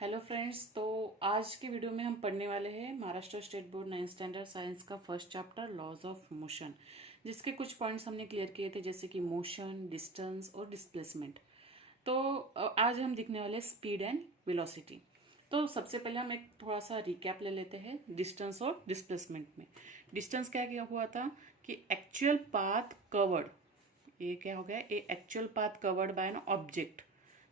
Hello friends. तो आज की वीडियो में हम पढ़ने वाले हैं Maharashtra state board 9th standard science का first chapter laws of motion, जिसके कुछ पॉइंट्स हमने क्लियर किए थे जैसे कि मोशन, डिस्टेंस और डिस्प्लेसमेंट। तो आज हम देखने वाले स्पीड एंड वेलोसिटी। तो सबसे पहले हम एक थोड़ा सा रिकैप ले लेते हैं डिस्टेंस और डिस्प्लेसमेंट में। डिस्टेंस क्या हुआ था कि एक्चुअल पाथ कवर्ड, ये क्या हो गया, ये actual path covered by an object,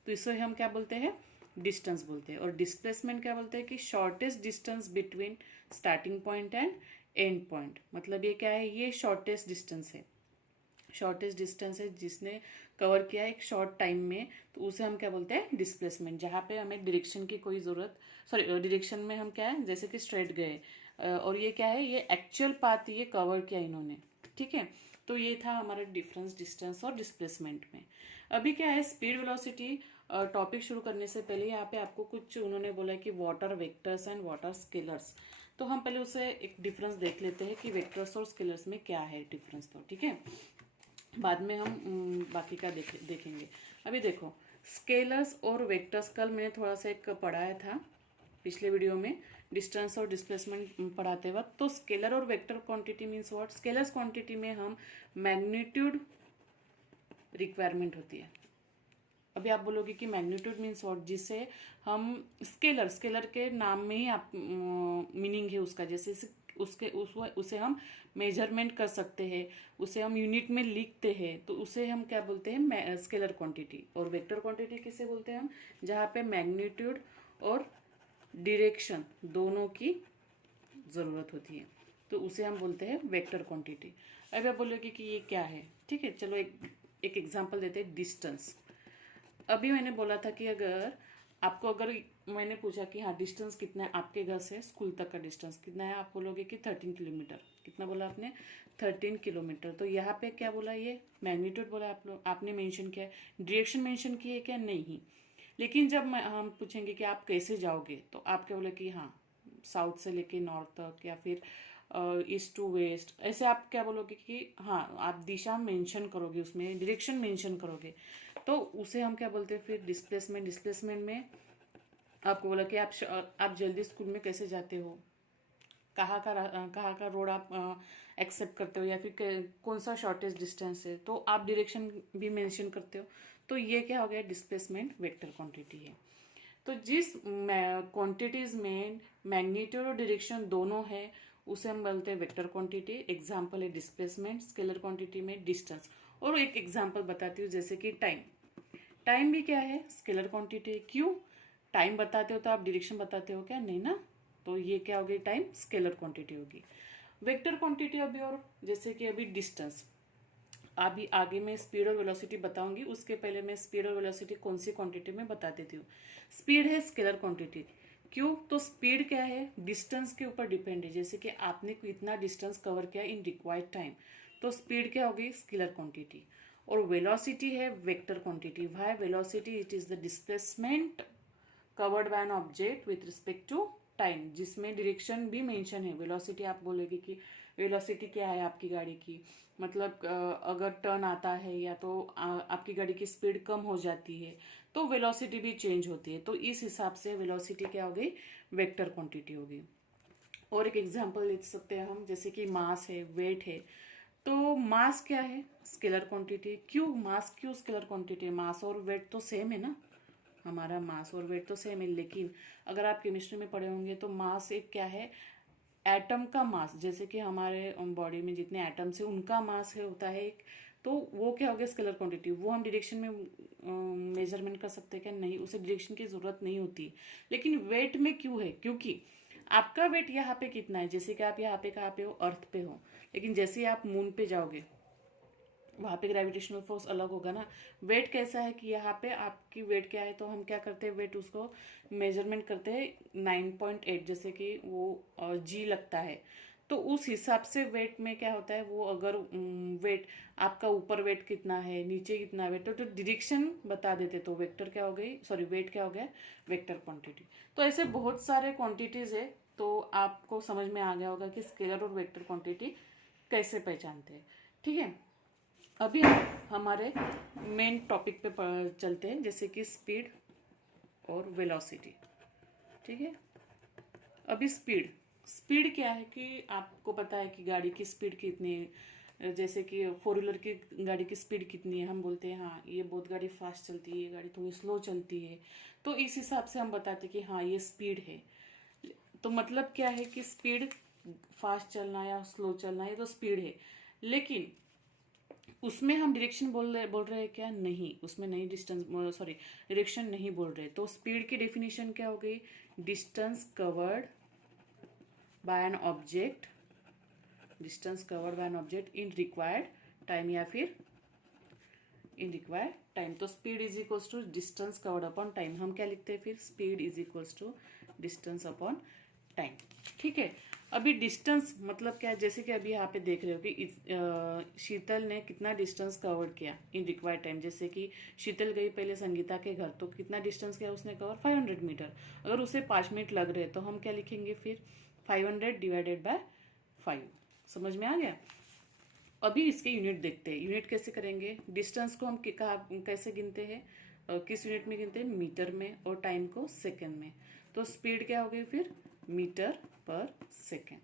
तो इसे हम क्या बोलते हैं, डिस्टेंस बोलते हैं। और डिस्प्लेसमेंट क्या बोलते हैं कि shortest distance between starting point and and point. मतलब ये क्या है, ये शॉर्टेस्ट डिस्टेंस है, शॉर्टेस्ट डिस्टेंस है जिसने कवर किया एक शॉर्ट टाइम में, तो उसे हम क्या बोलते हैं, डिस्प्लेसमेंट। जहाँ पे हमें डायरेक्शन की कोई ज़रूरत, सॉरी डायरेक्शन में हम क्या है, जैसे कि स्ट्रेट गए और ये क्या है, ये एक्चुअल पाथ ये कवर किया इन्होंने, ठीक है। तो ये था हमारा डिफरेंस डिस्टेंस और डिस्प्लेसमेंट में। अभी क्या है, स्पीड वेलोसिटी टॉपिक शुरू करने से पहले यहाँ पे आपको कुछ उन्होंने बोला कि water vectors and water scalars. तो हम पहले उसे एक डिफरेंस देख लेते हैं कि वेक्टर्स और स्केलर्स में क्या है डिफरेंस, तो ठीक है, बाद में हम बाकी का देखेंगे। अभी देखो, स्केलर्स और वेक्टर्स कल मैंने थोड़ा सा एक पढ़ाया था पिछले वीडियो में, डिस्टेंस और डिस्प्लेसमेंट पढ़ाते वक्त। तो स्केलर और vector quantity means what, scalars quantity में हम मैग्नीट्यूड रिक्वायरमेंट होती है। अभी आप बोलोगे कि मैग्नीट्यूड मीन्स व्हाट, जिसे हम स्केलर, स्केलर के नाम में ही आप मीनिंग है उसका, जैसे उसे हम मेजरमेंट कर सकते हैं, उसे हम यूनिट में लिखते हैं, तो उसे हम क्या बोलते हैं, स्केलर क्वांटिटी। और वेक्टर क्वांटिटी किसे बोलते हैं हम, जहाँ पे मैग्नीट्यूड और डायरेक्शन दोनों की ज़रूरत होती है, तो उसे हम बोलते हैं वेक्टर क्वांटिटी। अभी आप बोलोगे कि ये क्या है, ठीक है, चलो एक एग्जांपल देते हैं, डिस्टेंस। अभी मैंने बोला था कि अगर मैंने पूछा कि हाँ डिस्टेंस कितना है आपके घर से स्कूल तक का डिस्टेंस कितना है, आप बोलोगे कि 13 किलोमीटर। कितना बोला आपने, 13 किलोमीटर। तो यहाँ पे क्या बोला, ये मैग्नीट्यूड बोला आपने मेंशन किया है, डायरेक्शन मेंशन की है क्या, नहीं। लेकिन जब हम पूछेंगे कि आप कैसे जाओगे, तो आप क्या बोले कि हाँ साउथ से लेके नॉर्थ तक, या फिर ईस्ट टू वेस्ट, ऐसे आप क्या बोलोगे कि हाँ आप दिशा मेंशन करोगे, उसमें डायरेक्शन मेंशन करोगे, तो उसे हम क्या बोलते हैं फिर डिस्प्लेसमेंट। डिस्प्लेसमेंट में आपको बोला कि आप जल्दी स्कूल में कैसे जाते हो, कहाँ का रोड आप एक्सेप्ट करते हो, या फिर कौन सा शॉर्टेस्ट डिस्टेंस है, तो आप डायरेक्शन भी मेंशन करते हो। तो ये क्या हो गया, डिस्प्लेसमेंट वेक्टर क्वांटिटी है। तो जिस क्वांटिटीज में मैग्नीट्यूड और डायरेक्शन दोनों है, उसे हम बोलते हैं वेक्टर क्वांटिटी। एग्जांपल है डिस्प्लेसमेंट, स्केलर क्वांटिटी में डिस्टेंस। और एक एग्जांपल बताती हूँ, जैसे कि टाइम। टाइम भी क्या है, स्केलर क्वांटिटी। क्यों, टाइम बताते हो तो आप डायरेक्शन बताते हो क्या, नहीं ना, तो ये क्या होगी, टाइम स्केलर क्वांटिटी होगी। वेक्टर क्वांटिटी अभी, और जैसे कि अभी डिस्टेंस, अभी आगे मैं स्पीड और वेलोसिटी बताऊंगी, उसके पहले मैं स्पीड और वेलोसिटी कौन सी क्वांटिटी में बता देती हूँ। स्पीड है स्केलर क्वांटिटी। क्यों, तो स्पीड क्या है, डिस्टेंस के ऊपर डिपेंड है, जैसे कि आपने इतना डिस्टेंस कवर किया इन रिक्वायर्ड टाइम, तो स्पीड क्या होगी, स्केलर क्वांटिटी। और वेलोसिटी है vector quantity. Why velocity, it is the displacement covered by an object with respect to time, जिसमें डायरेक्शन भी मेंशन है। वेलोसिटी आप बोलेगी कि वेलोसिटी क्या है आपकी गाड़ी की, मतलब अगर टर्न आता है या तो आपकी गाड़ी की स्पीड कम हो जाती है, तो वेलोसिटी भी चेंज होती है। तो इस हिसाब से वेलोसिटी क्या हो गई, वेक्टर क्वांटिटी होगी। और एक एग्जांपल ले सकते हैं हम, जैसे कि मास है, वेट है। तो मास क्या है, स्केलर क्वांटिटी। क्यों मास, क्यों स्केलर क्वांटिटी है, मास और वेट तो सेम है ना, हमारा मास और वेट तो सेम है। लेकिन अगर आप केमिस्ट्री में पढ़े होंगे तो मास एक क्या है, एटम का मास, जैसे कि हमारे बॉडी में जितने एटम्स है उनका मास है, होता है एक, तो वो क्या हो गया, स्केलर क्वांटिटी। वो हम डायरेक्शन में मेजरमेंट कर सकते हैं क्या, नहीं, उसे डायरेक्शन की जरूरत नहीं होती। लेकिन वेट में क्यों है, क्योंकि आपका वेट यहाँ पे कितना है, जैसे कि आप यहाँ पे कहाँ पे हो, अर्थ पे हो, लेकिन जैसे ही आप मून पे जाओगे वहाँ पे ग्रेविटेशनल फोर्स अलग होगा ना। वेट कैसा है कि यहाँ पे आपकी वेट क्या है, तो हम क्या करते हैं, वेट उसको मेजरमेंट करते हैं 9.8, जैसे कि वो जी लगता है, तो उस हिसाब से वेट में क्या होता है, वो अगर वेट आपका ऊपर वेट कितना है, नीचे कितना वेट, तो डायरेक्शन बता देते, तो वेक्टर क्या हो गई, सॉरी वेट क्या हो गया, वेक्टर क्वांटिटी। तो ऐसे बहुत सारे क्वांटिटीज है, तो आपको समझ में आ गया होगा कि स्केलर और वेक्टर क्वांटिटी कैसे पहचानते हैं, ठीक है। अभी हम हमारे मेन टॉपिक पे चलते हैं, जैसे कि स्पीड और वेलोसिटी। ठीक है। अभी स्पीड, स्पीड क्या है कि आपको पता है कि गाड़ी की स्पीड कितनी है, जैसे कि फोर व्हीलर की गाड़ी की स्पीड कितनी है, हम बोलते हैं हाँ ये बहुत गाड़ी फास्ट चलती है, ये गाड़ी थोड़ी स्लो चलती है, तो इस हिसाब से हम बताते हैं कि हाँ ये स्पीड है। तो मतलब क्या है कि स्पीड फास्ट चलना या स्लो चलना, ये तो स्पीड है, लेकिन उसमें हम डायरेक्शन बोल रहे हैं क्या? नहीं, उसमें नहीं, डिस्टेंस सॉरी डायरेक्शन नहीं बोल रहे। तो स्पीड की डेफिनेशन क्या हो गई? Distance covered by an object, distance covered by an object in required time या फिर इन रिक्वायर्ड टाइम। तो speed is equals to distance covered upon time. हम क्या लिखते हैं फिर? Speed is equals to distance upon time. ठीक है। अभी डिस्टेंस मतलब क्या है? जैसे कि अभी यहाँ पे देख रहे हो कि शीतल ने कितना डिस्टेंस कवर किया इन रिक्वायर्ड टाइम। जैसे कि शीतल गई पहले संगीता के घर, तो कितना डिस्टेंस किया उसने कवर? 500 मीटर। अगर उसे 5 मिनट लग रहे तो हम क्या लिखेंगे फिर? 500 डिवाइडेड बाय 5। समझ में आ गया? अभी इसके यूनिट देखते हैं। यूनिट कैसे करेंगे? डिस्टेंस को हम कैसे गिनते हैं? किस यूनिट में गिनते हैं? मीटर में, और टाइम को सेकेंड में। तो स्पीड क्या हो गई फिर? Metre per second.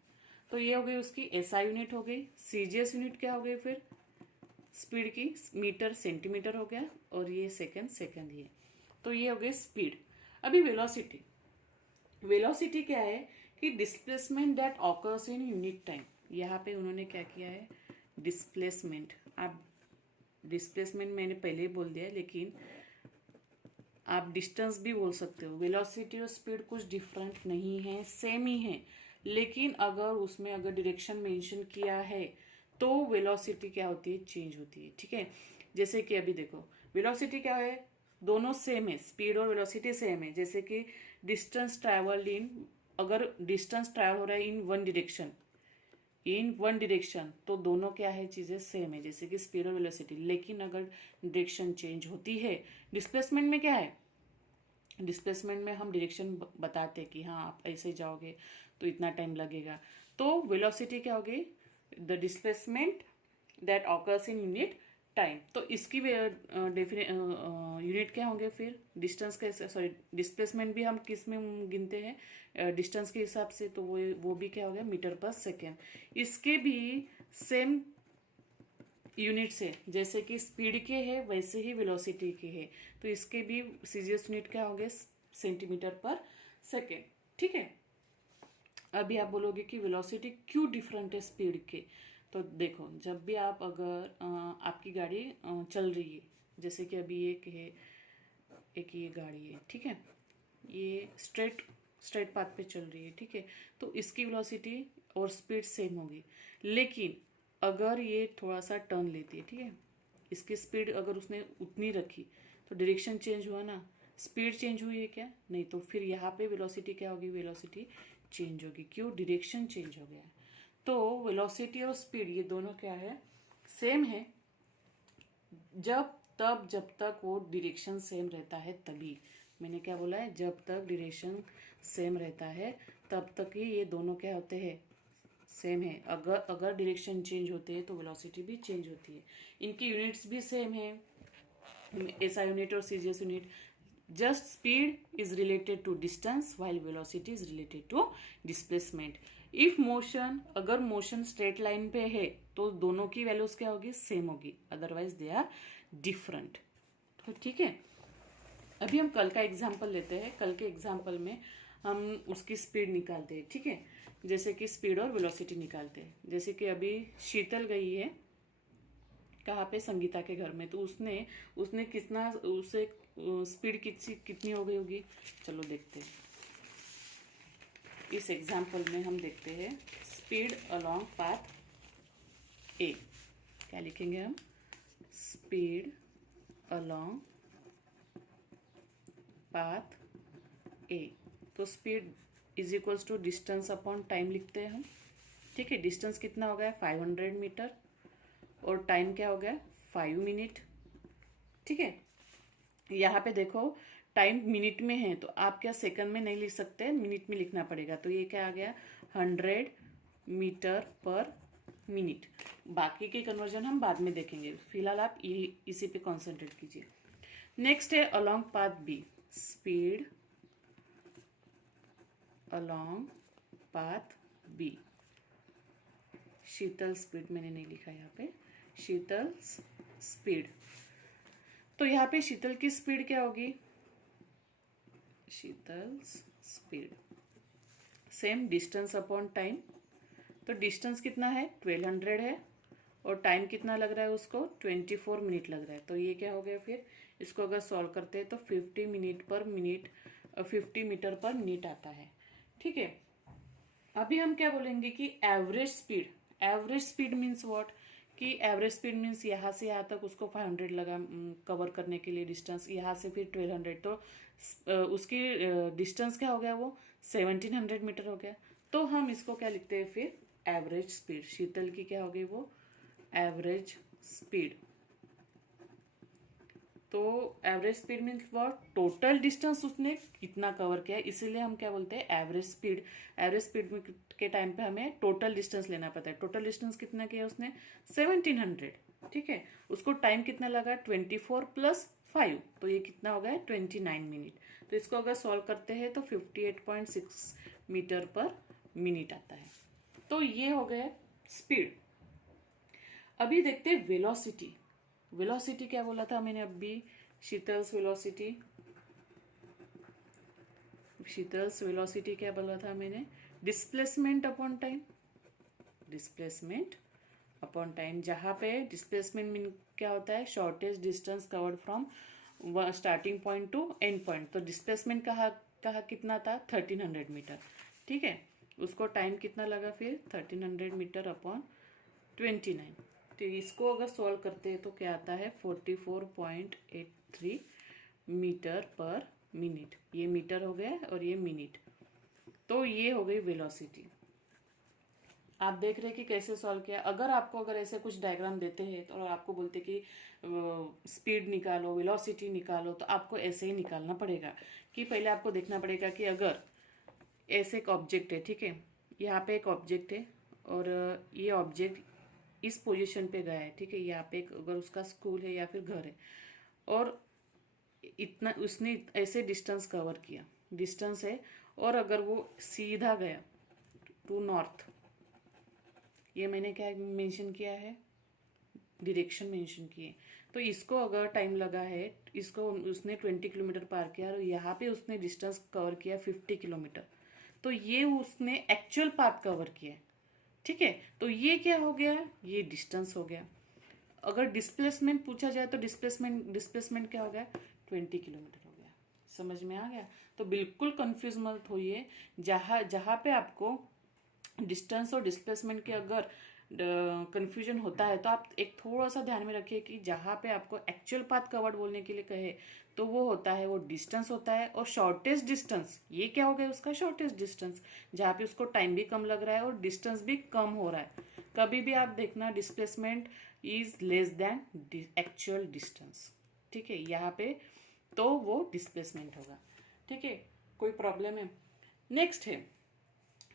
तो ये हो गई उसकी एसआई यूनिट हो गई। सीजीएस यूनिट क्या हो गई फिर? स्पीड की मीटर सेंटीमीटर हो गया, और ये सेकेंड ये। तो ये हो गई स्पीड। अभी वेलोसिटी, वेलोसिटी क्या है कि displacement that occurs in unit time. यहाँ पे उन्होंने क्या किया है? डिस्प्लेसमेंट। आप डिस्प्लेसमेंट मैंने पहले ही बोल दिया, लेकिन आप डिस्टेंस भी बोल सकते हो। वेलोसिटी और स्पीड कुछ डिफरेंट नहीं है, सेम ही है, लेकिन अगर उसमें अगर डायरेक्शन मेंशन किया है तो वेलोसिटी क्या होती है? चेंज होती है। ठीक है। जैसे कि अभी देखो, वेलोसिटी क्या है? दोनों सेम है, स्पीड और वेलोसिटी सेम है। जैसे कि डिस्टेंस ट्रैवल्ड इन, अगर डिस्टेंस ट्रैवल हो रहा है in one direction, in one direction, तो दोनों क्या है? चीजें सेम है, जैसे कि स्पीड और वेलोसिटी। लेकिन अगर डायरेक्शन चेंज होती है, डिस्प्लेसमेंट में क्या है? डिस्प्लेसमेंट में हम डायरेक्शन बताते हैं कि हाँ आप ऐसे जाओगे तो इतना टाइम लगेगा। तो वेलोसिटी क्या होगी? The displacement that occurs in unit time. तो इसकी यूनिट क्या होंगे फिर? डिस्टेंस के, सॉरी डिस्प्लेसमेंट भी हम किस में गिनते हैं? डिस्टेंस के हिसाब से। तो वो भी क्या हो गया? Metre per second. इसके भी सेम यूनिट से, जैसे कि स्पीड के है वैसे ही वेलोसिटी के है। तो इसके भी सीजीएस यूनिट क्या होंगे? सेंटीमीटर पर सेकेंड। ठीक है। अभी आप बोलोगे कि वेलोसिटी क्यों डिफरेंट है स्पीड के? तो देखो, जब भी आप अगर आपकी गाड़ी चल रही है, जैसे कि अभी एक ये गाड़ी है, ठीक है, ये स्ट्रेट पाथ पे चल रही है, ठीक है, तो इसकी वेलोसिटी और स्पीड सेम होगी। लेकिन अगर ये थोड़ा सा टर्न लेती है, ठीक है, इसकी स्पीड अगर उसने उतनी रखी तो डायरेक्शन चेंज हुआ ना, स्पीड चेंज हुई है क्या? नहीं। तो फिर यहाँ पे वेलोसिटी क्या होगी? वेलोसिटी चेंज होगी। क्यों? डायरेक्शन चेंज हो गया है। तो वेलोसिटी और स्पीड ये दोनों क्या है? सेम है। जब तक वो डायरेक्शन सेम रहता है तभी। मैंने क्या बोला है? जब तक डायरेक्शन सेम रहता है तब तक ही ये दोनों क्या होते हैं? सेम है। अगर डायरेक्शन चेंज होते हैं तो वेलोसिटी भी चेंज होती है। इनकी यूनिट्स भी सेम है, एसआई यूनिट और CGS unit. Just speed is related to distance while velocity is related to displacement. If motion, अगर मोशन स्ट्रेट लाइन पे है तो दोनों की वैल्यूज क्या होगी? सेम होगी, अदरवाइज दे आर डिफरेंट। तो ठीक है। अभी हम कल का एग्जाम्पल लेते हैं। कल के एग्जाम्पल में हम उसकी स्पीड निकालते हैं, ठीक है, जैसे कि स्पीड और वेलोसिटी निकालते हैं। जैसे कि अभी शीतल गई है कहाँ पे? संगीता के घर में। तो उसने उसने कितना, उसे स्पीड कितनी हो गई होगी? चलो देखते हैं। इस एग्जाम्पल में हम देखते हैं स्पीड अलोंग पाथ ए। क्या लिखेंगे हम? Speed along path A. तो speed is equals to distance upon time लिखते हैं हम। ठीक है। डिस्टेंस कितना हो गया? 500 मीटर, और टाइम क्या हो गया? 5 मिनट। ठीक है। यहाँ पे देखो टाइम मिनट में है, तो आप क्या सेकंड में नहीं लिख सकते, मिनट में लिखना पड़ेगा। तो ये क्या आ गया? 100 मीटर पर मिनट। बाकी की कन्वर्जन हम बाद में देखेंगे, फिलहाल आप इसी पे कॉन्सेंट्रेट कीजिए। नेक्स्ट है along path B. Speed along path B। Sheetal speed मैंने नहीं लिखा यहाँ पे, शीतल स्पीड। तो यहाँ पे शीतल की स्पीड क्या होगी, Sheetal speed same distance upon time. तो डिस्टेंस कितना है 1200 है और टाइम कितना लग रहा है उसको 24 मिनट लग रहा है। तो ये क्या हो गया फिर, इसको अगर सॉल्व करते हैं तो 50 मिनट पर मिनट 50 मीटर पर मिनट आता है। ठीक है, अभी हम क्या बोलेंगे कि average speed. Average speed means what, कि एवरेज स्पीड मीन्स यहाँ से यहाँ तक उसको 500 लगा कवर करने के लिए डिस्टेंस, यहाँ से फिर 1200, तो उसकी डिस्टेंस क्या हो गया, वो 1700 मीटर हो गया। तो हम इसको क्या लिखते हैं फिर, एवरेज स्पीड। शीतल की क्या हो गई वो, एवरेज स्पीड। तो average speed means what, total distance उसने कितना कवर किया, इसीलिए हम क्या बोलते हैं एवरेज स्पीड। एवरेज स्पीड के टाइम पे हमें टोटल डिस्टेंस लेना पड़ता है। टोटल डिस्टेंस कितना किया उसने 1700। ठीक है, उसको टाइम कितना लगा 24 + 5, तो ये कितना हो गया 29 मिनट। तो इसको अगर सॉल्व करते हैं तो 58.6 मीटर पर मिनट आता है। तो ये हो गया स्पीड। अभी देखते हैं वेलोसिटी। वेलोसिटी क्या बोला था मैंने अभी, शीतल्स वेलोसिटी। शीतल्स वेलोसिटी क्या बोला था मैंने, displacement upon time. Displacement upon time, जहाँ पे डिस्प्लेसमेंट मीन क्या होता है, shortest distance covered from starting point two and point. तो डिस्प्लेसमेंट कहा कितना था 1300 मीटर। ठीक है, उसको टाइम कितना लगा फिर 1300 मीटर अपॉन 29। तो इसको अगर सॉल्व करते हैं तो क्या आता है 44.83 मीटर पर मिनट। ये मीटर हो गया और ये मिनट। तो ये हो गई वेलोसिटी। आप देख रहे हैं कि कैसे सॉल्व किया। अगर ऐसे कुछ डायग्राम देते हैं तो आपको बोलते कि स्पीड निकालो, वेलोसिटी निकालो, तो आपको ऐसे ही निकालना पड़ेगा। कि पहले आपको देखना पड़ेगा कि अगर ऐसे एक ऑब्जेक्ट है, ठीक है, यहाँ पे एक ऑब्जेक्ट है और ये ऑब्जेक्ट इस पोजीशन पे गया है, ठीक है, यहाँ पे अगर उसका स्कूल है या फिर घर है और इतना उसने ऐसे डिस्टेंस कवर किया, डिस्टेंस है, और अगर वो सीधा गया टू नॉर्थ, ये मैंने क्या मेंशन किया है, डायरेक्शन मेंशन किए। तो इसको अगर टाइम लगा है, इसको उसने 20 किलोमीटर पार किया और यहाँ पे उसने डिस्टेंस कवर किया 50 किलोमीटर, तो ये उसने एक्चुअल पाथ कवर किया है। ठीक है, तो ये क्या हो गया, ये डिस्टेंस हो गया। अगर डिस्प्लेसमेंट पूछा जाए तो डिस्प्लेसमेंट क्या हो गया 20 किलोमीटर हो गया। समझ में आ गया। तो बिल्कुल कंफ्यूज मत होइए। जहाँ पे आपको डिस्टेंस और डिस्प्लेसमेंट के अगर कंफ्यूजन होता है तो आप एक थोड़ा सा ध्यान में रखिए कि जहाँ पे आपको एक्चुअल पाथ कवर्ड बोलने के लिए कहे तो वो होता है, वो डिस्टेंस होता है। और शॉर्टेस्ट डिस्टेंस, ये क्या हो गया उसका शॉर्टेस्ट डिस्टेंस, जहाँ पे उसको टाइम भी कम लग रहा है और डिस्टेंस भी कम हो रहा है। कभी भी आप देखना displacement is less than actual distance. ठीक है, यहाँ पे तो वो डिस्प्लेसमेंट होगा। ठीक है, कोई प्रॉब्लम है। नेक्स्ट है,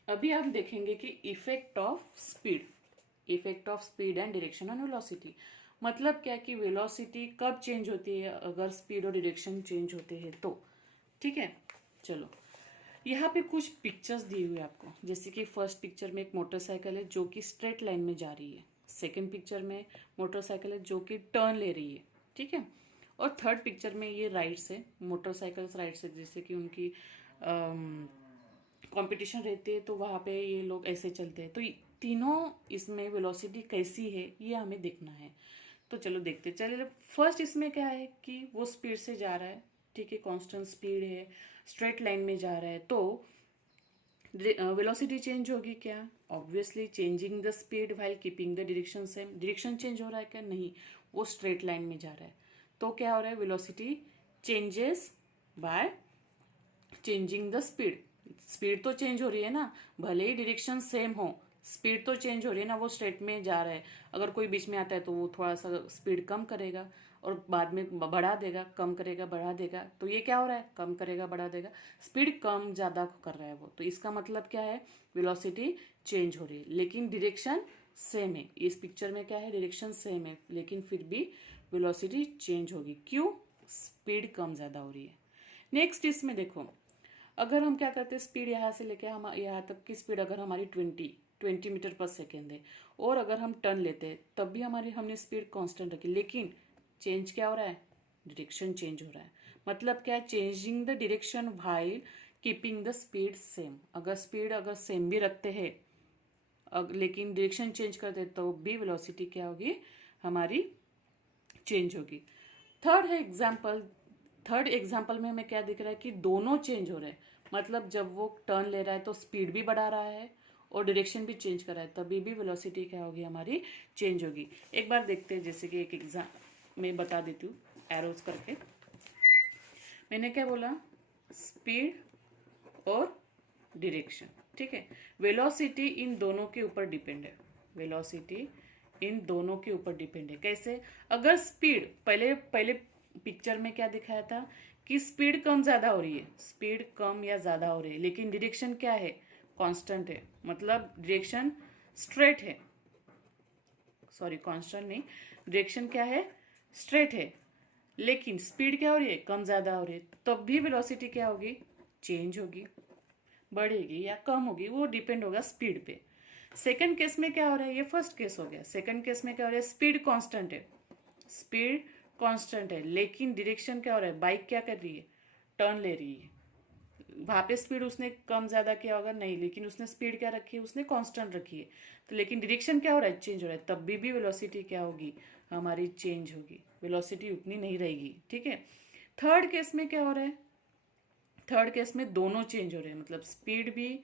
अभी हम देखेंगे कि effect of speed. Effect of speed and direction on velocity. मतलब क्या कि वेलोसिटी कब चेंज होती है, अगर स्पीड और डायरेक्शन चेंज होते हैं तो। ठीक है, चलो यहाँ पे कुछ पिक्चर्स दी हुई है आपको। जैसे कि फर्स्ट पिक्चर में एक मोटरसाइकिल है जो कि स्ट्रेट लाइन में जा रही है। सेकेंड पिक्चर में मोटरसाइकिल है जो कि टर्न ले रही है। ठीक है, और थर्ड पिक्चर में ये राइट से मोटरसाइकिल्स राइट से, जैसे कि उनकी कंपटीशन रहती है तो वहाँ पे ये लोग ऐसे चलते हैं। तो तीनों इसमें वेलोसिटी कैसी है ये हमें देखना है। तो चलो देखते चलिए। फर्स्ट इसमें क्या है कि वो स्पीड से जा रहा है। ठीक है, कांस्टेंट स्पीड है, स्ट्रेट लाइन में जा रहा है, तो वेलोसिटी चेंज होगी क्या, obviously changing the speed while keeping the direction same. Direction change हो रहा है क्या, नहीं, वो स्ट्रेट लाइन में जा रहा है। तो क्या हो रहा है, velocity changes by changing the speed. Speed तो चेंज हो रही है ना, भले ही डायरेक्शन सेम हो, स्पीड तो चेंज हो रही है ना, वो स्ट्रेट में जा रहा है। अगर कोई बीच में आता है तो वो थोड़ा सा स्पीड कम करेगा और बाद में बढ़ा देगा, कम करेगा, बढ़ा देगा। तो ये क्या हो रहा है, कम करेगा, बढ़ा देगा, स्पीड कम ज़्यादा कर रहा है वो। तो इसका मतलब क्या है, वेलोसिटी चेंज हो रही है लेकिन डायरेक्शन सेम है। इस पिक्चर में क्या है, डायरेक्शन सेम है लेकिन फिर भी वेलोसिटी चेंज होगी। क्यों, स्पीड कम ज़्यादा हो रही है। नेक्स्ट इसमें देखो, अगर हम क्या करते हैं, स्पीड यहाँ से लेके हम यहाँ तक की स्पीड अगर हमारी 20 मीटर पर सेकेंड है, और अगर हम टर्न लेते हैं तब भी हमने स्पीड कांस्टेंट रखी, लेकिन चेंज क्या हो रहा है, डायरेक्शन चेंज हो रहा है। मतलब क्या है, changing the direction while keeping the speed same. अगर स्पीड सेम भी रखते हैं लेकिन डायरेक्शन चेंज करते हैं तो भी वेलोसिटी क्या होगी हमारी, चेंज होगी। थर्ड एग्जाम्पल में हमें क्या दिख रहा है कि दोनों चेंज हो रहे हैं। मतलब जब वो टर्न ले रहा है तो स्पीड भी बढ़ा रहा है और डायरेक्शन भी चेंज कर रहा है, तभी भी वेलोसिटी क्या होगी हमारी, चेंज होगी। एक बार देखते हैं, जैसे कि एक एग्जाम में बता देती हूँ एरोज करके। मैंने क्या बोला, स्पीड और डायरेक्शन, ठीक है। वेलोसिटी इन दोनों के ऊपर डिपेंड है, वेलोसिटी इन दोनों के ऊपर डिपेंड है। कैसे, अगर स्पीड पहले पिक्चर में क्या दिखाया था कि स्पीड कम ज्यादा हो रही है, स्पीड कम या ज्यादा हो रही है, लेकिन डायरेक्शन क्या है, कांस्टेंट है। मतलब डायरेक्शन स्ट्रेट है, सॉरी कांस्टेंट नहीं, डायरेक्शन क्या है, स्ट्रेट है, लेकिन स्पीड क्या हो रही है, कम ज्यादा हो रही है, तब भी वेलोसिटी क्या होगी, चेंज होगी, बढ़ेगी या कम होगी, वो डिपेंड होगा स्पीड पे। सेकंड केस में क्या हो रहा है, ये फर्स्ट केस हो गया। सेकंड केस में क्या हो रहा है, स्पीड कांस्टेंट है, स्पीड कांस्टेंट है, लेकिन डायरेक्शन क्या हो रहा है, बाइक क्या कर रही है, टर्न ले रही है। वहां पे स्पीड उसने कम ज्यादा किया होगा नहीं, लेकिन उसने स्पीड क्या रखी है, उसने कांस्टेंट रखी है। तो लेकिन डायरेक्शन क्या हो रहा है, चेंज हो रहा है, तब भी वेलोसिटी क्या होगी हमारी, चेंज होगी, वेलोसिटी उतनी नहीं रहेगी, ठीक है। थर्ड केस में क्या हो रहा है, थर्ड केस में दोनों चेंज हो रहे हैं, मतलब स्पीड भी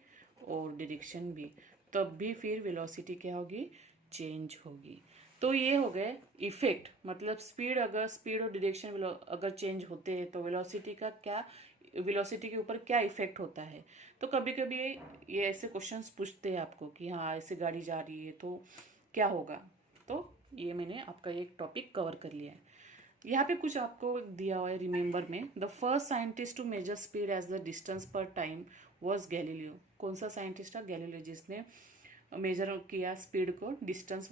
और डायरेक्शन भी, तब भी फिर वेलोसिटी क्या होगी, चेंज होगी। तो ये हो गए इफेक्ट, मतलब स्पीड और डायरेक्शन अगर चेंज होते हैं तो वेलोसिटी का क्या, वेलोसिटी के ऊपर क्या इफेक्ट होता है। तो कभी कभी ये ऐसे क्वेश्चंस पूछते हैं आपको कि हाँ ऐसे गाड़ी जा रही है तो क्या होगा। तो ये मैंने आपका एक टॉपिक कवर कर लिया है। यहाँ पे कुछ आपको दिया हुआ है, रिमेंबर में the first scientist to measure speed as the distance per time was Galileo. कौन सा साइंटिस्ट था, गैलीलियो, जिसने मेजर किया स्पीड को distance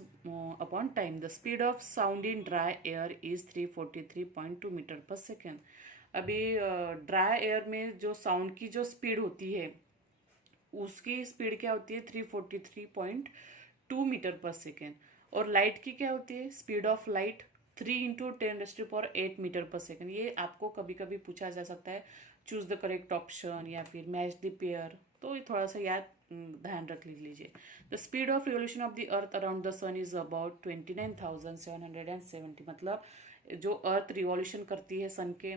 upon time. The speed of sound in dry air is 343.2 metre per second. अभी dry air में जो sound की जो स्पीड होती है उसकी स्पीड क्या होती है, 343.2 मीटर पर सेकेंड। और लाइट की क्या होती है, speed of light 3 × 10⁸ metre per second. ये आपको कभी कभी पूछा जा सकता है, चूज द करेक्ट ऑप्शन या फिर मैच द पेयर, तो ये थोड़ा सा याद ध्यान रख लीजिए। The speed of revolution of the earth around the sun is about 29,770। मतलब जो अर्थ रिवॉल्यूशन करती है सन के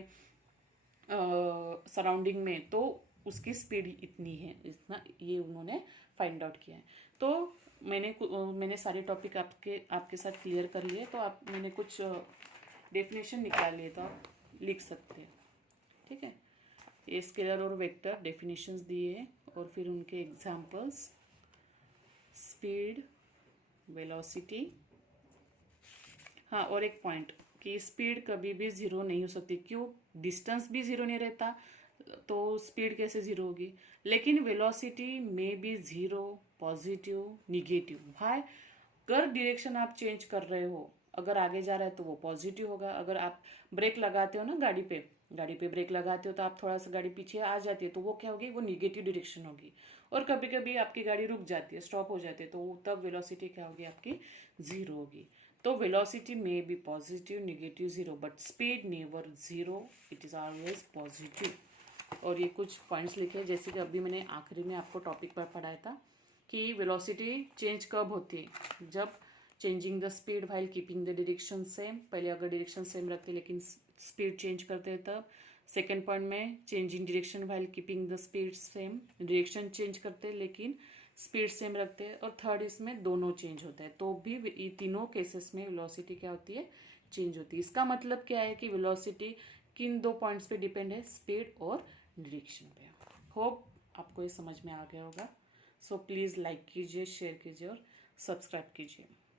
सराउंडिंग में, तो उसकी स्पीड इतनी है, इतना ये उन्होंने फाइंड आउट किया है। तो मैंने सारे टॉपिक आपके साथ क्लियर कर लिए। तो मैंने कुछ डेफिनेशन निकाल लिए, तो आप लिख सकते हैं, ठीक है। ये स्केलर और वेक्टर डेफिनेशंस दिए हैं और फिर उनके एग्जांपल्स, स्पीड, वेलोसिटी। हाँ, और एक पॉइंट कि स्पीड कभी भी जीरो नहीं हो सकती। क्यों, डिस्टेंस भी जीरो नहीं रहता तो स्पीड कैसे जीरो होगी। लेकिन वेलोसिटी में भी जीरो, पॉजिटिव, निगेटिव। भाई अगर डायरेक्शन आप चेंज कर रहे हो, अगर आगे जा रहा है तो वो पॉजिटिव होगा। अगर आप ब्रेक लगाते हो ना गाड़ी पे ब्रेक लगाते हो तो आप थोड़ा सा गाड़ी पीछे आ जाती है तो वो क्या होगी, वो निगेटिव डायरेक्शन होगी। और कभी कभी आपकी गाड़ी रुक जाती है, स्टॉप हो जाती है, तो तब वेलोसिटी क्या होगी आपकी, जीरो होगी। तो velocity may be positive, negative, zero, but speed never zero, it is always positive. और ये कुछ पॉइंट्स लिखे हैं, जैसे कि अभी मैंने आखिरी में आपको टॉपिक पर पढ़ाया था कि वेलोसिटी चेंज कब होती है, जब changing the speed while keeping the direction same. पहले अगर डायरेक्शन सेम रखते लेकिन स्पीड चेंज करते हैं तब। सेकेंड पॉइंट में changing direction while keeping the speed same, direction change करते लेकिन स्पीड सेम रखते हैं। और थर्ड इसमें दोनों चेंज होता है, तो भी ये तीनों केसेस में वेलोसिटी क्या होती है, चेंज होती है। इसका मतलब क्या है कि वेलोसिटी किन दो पॉइंट्स पे डिपेंड है, स्पीड और डायरेक्शन पे। होप आपको ये समझ में आ गया होगा। सो प्लीज़ लाइक कीजिए, शेयर कीजिए और सब्सक्राइब कीजिए।